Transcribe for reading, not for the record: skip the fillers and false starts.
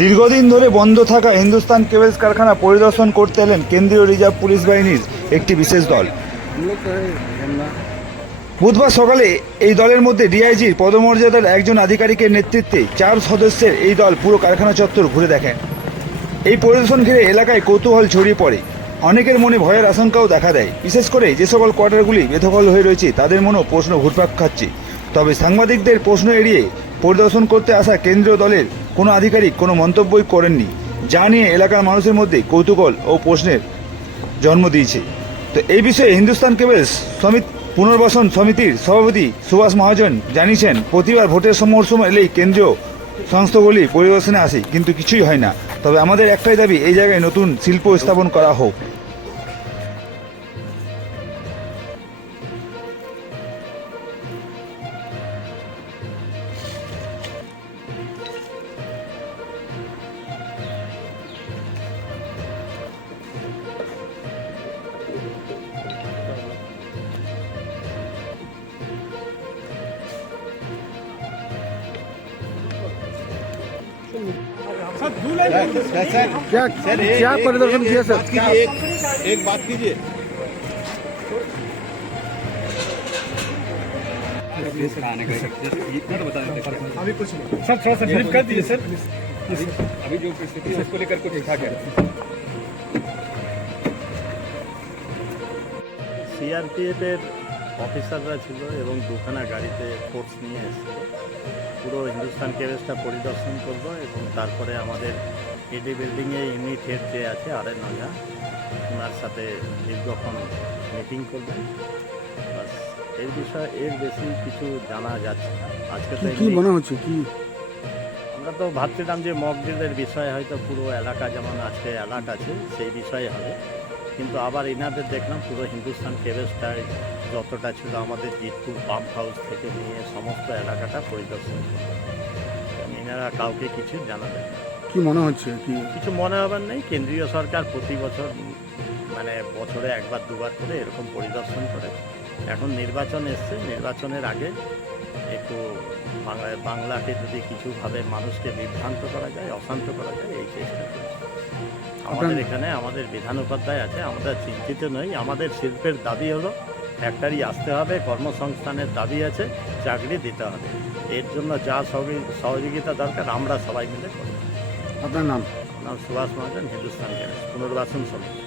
দীর্ঘদিন ধরে বন্ধ থাকা হিন্দুস্তান কেবলস কারখানা পরিদর্শন করতে এলেন কেন্দ্রীয় রিজার্ভ পুলিশ বাহিনীর একটি বিশেষ দল। বুধবার সকালে এই দলের মধ্যে ডিআইজির পদমর্যাদার একজন আধিকারিকের নেতৃত্বে 4 সদস্যের এই দল পুরো কারখানা চত্বর ঘুরে দেখেন। এই পরিদর্শন ঘিরে এলাকায় কৌতূহল ছড়িয়ে পড়ে, অনেকের মনে ভয়ের আশঙ্কাও দেখা দেয়। বিশেষ করে যে সকল কোয়ার্টারগুলি বেদখল হয়ে রয়েছে তাদের মনেও প্রশ্ন ঘুরপাক খাচ্ছে। তবে সাংবাদিকদের প্রশ্ন এড়িয়ে পরিদর্শন করতে আসা কেন্দ্রীয় দলের কোনো আধিকারিক কোনো মন্তব্যই করেননি, যা নিয়ে এলাকার মানুষের মধ্যে কৌতূহল ও প্রশ্নের জন্ম দিয়েছে। তো এই বিষয়ে হিন্দুস্তান কেবলস পুনর্বাসন সমিতির সভাপতি সুভাষ মহাজন জানিয়েছেন, প্রতিবার ভোটের মরশুম এলেই কেন্দ্রীয় সংস্থাগুলি পরিদর্শনে আসে, কিন্তু কিছুই হয় না। তবে আমাদের একটাই দাবি, এই জায়গায় নতুন শিল্প স্থাপন করা হোক। क्या परिदर्शन किया सर? एक बात कीजिए। अभी कुछ नहीं सर, थोड़ा सा ब्रीफ कर दीजिए सर। अभी जो परिस्थिति है उसको लेकर कुछ लिखा क्या? সিআরপিএফের অফিসাররা ছিল এবং দুখানা গাড়িতে ফোর্স নিয়ে এসেছিল। পুরো হিন্দুস্তান কেবলসটা পরিদর্শন করবো এবং তারপরে আমাদের এডি বিল্ডিংয়ে ইউনিট হেড যে আছে আরএন ওঝা, ওনার সাথে দীর্ঘক্ষণ মিটিং করবেন। বাস এই বিষয়ে এর বেশি কিছু জানা যাচ্ছে না আজকে। তো কি মনে হচ্ছে কি আমরা তো ভাবছিলাম যে মক ড্রিলের বিষয়ে হয়তো পুরো এলাকা যেমন আজকে অ্যালার্ট আছে সেই বিষয়ে হবে, কিন্তু আবার এনাদের দেখলাম পুরো হিন্দুস্তান কেবলসটাই যতটা ছিল আমাদের জিতপুর পাম্প হাউস থেকে নিয়ে সমস্ত এলাকাটা পরিদর্শন করবে। এনারা কাউকে কিছু জানাবেন না। কি মনে হচ্ছে কি কিছু মনে হবার নেই। কেন্দ্রীয় সরকার প্রতি বছর মানে বছরে একবার দুবার করে এরকম পরিদর্শন করে। এখন নির্বাচন এসছে, নির্বাচনের আগে একটু বাংলাকে যদি কিছুভাবে মানুষকে বিভ্রান্ত করা যায়, অশান্ত করা যায়, এই চেষ্টা করছে। আমাদের এখানে আমাদের বিধান উপাধ্যায় আছে, আমরা চিন্তিত নই। আমাদের শিল্পের দাবি হলো ফ্যাক্টরি আসতে হবে, কর্মসংস্থানের দাবি আছে, চাকরি দিতে হবে। এর জন্য যা সহযোগিতা দরকার আমরা সবাই মিলে করব। আপনার নাম? নাম সুভাষ মহাজন, হিন্দুস্তান কেবলস পুনর্বাসন সমিতি।